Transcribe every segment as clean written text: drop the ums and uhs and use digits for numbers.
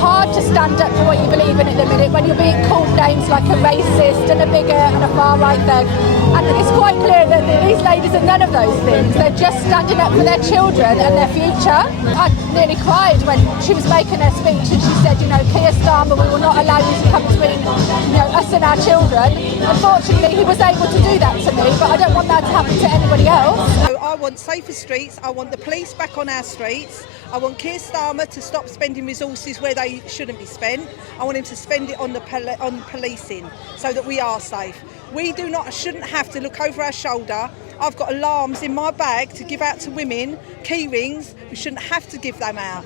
hard to stand up for what you believe in at the minute when you're being called names like a racist and a bigot and a far-right thug. And it's quite clear that these ladies are none of those things. They're just standing up for their children and their future. I nearly cried when she was making her speech and she said, Keir Starmer, we will not allow you to come between us and our children. Unfortunately, he was able to do that to me, but I don't want that to happen to anybody else. I want safer streets. I want the police back on our streets. I want Keir Starmer to stop spending resources where they shouldn't be spent. I want him to spend it on on policing so that we are safe. We shouldn't have to look over our shoulder. I've got alarms in my bag to give out to women, key rings. We shouldn't have to give them out.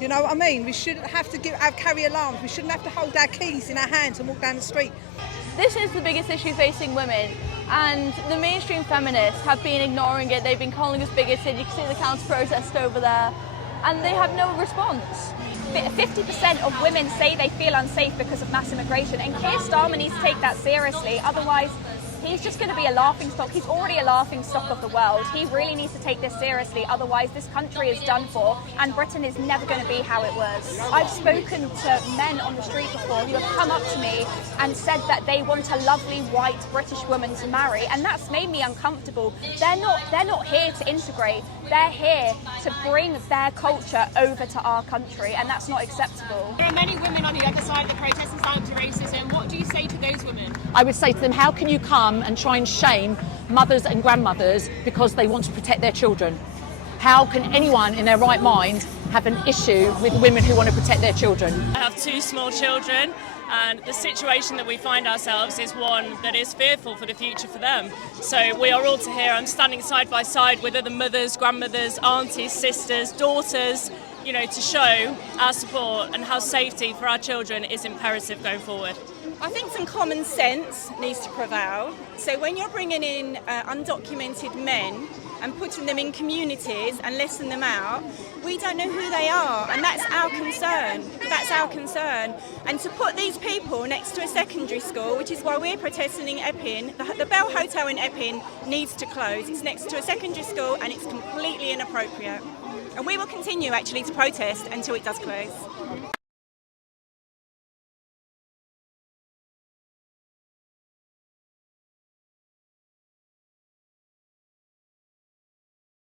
You know what I mean? We shouldn't have to carry alarms. We shouldn't have to hold our keys in our hands and walk down the street. This is the biggest issue facing women, and the mainstream feminists have been ignoring it. They've been calling us bigoted. You can see the counter-protest over there, and they have no response. 50% of women say they feel unsafe because of mass immigration, and Keir Starmer needs to take that seriously, otherwise he's just going to be a laughingstock. He's already a laughingstock of the world. He really needs to take this seriously, otherwise this country is done for and Britain is never going to be how it was. I've spoken to men on the street before who have come up to me and said that they want a lovely white British woman to marry, and that's made me uncomfortable. They're not here to integrate. They're here to bring their culture over to our country, and that's not acceptable. There are many women on the other side of the protest and stand to racism. What do you say to those women? I would say to them, how can you come and try and shame mothers and grandmothers because they want to protect their children? How can anyone in their right mind have an issue with women who want to protect their children? I have 2 small children, and the situation that we find ourselves is one that is fearful for the future for them. So we are all to here. I'm standing side by side with other mothers, grandmothers, aunties, sisters, daughters, to show our support and how safety for our children is imperative going forward. I think some common sense needs to prevail. So when you're bringing in undocumented men and putting them in communities and letting them out, we don't know who they are, and that's our concern. That's our concern. And to put these people next to a secondary school, which is why we're protesting in Epping, the Bell Hotel in Epping needs to close. It's next to a secondary school and it's completely inappropriate. And we will continue actually to protest until it does close.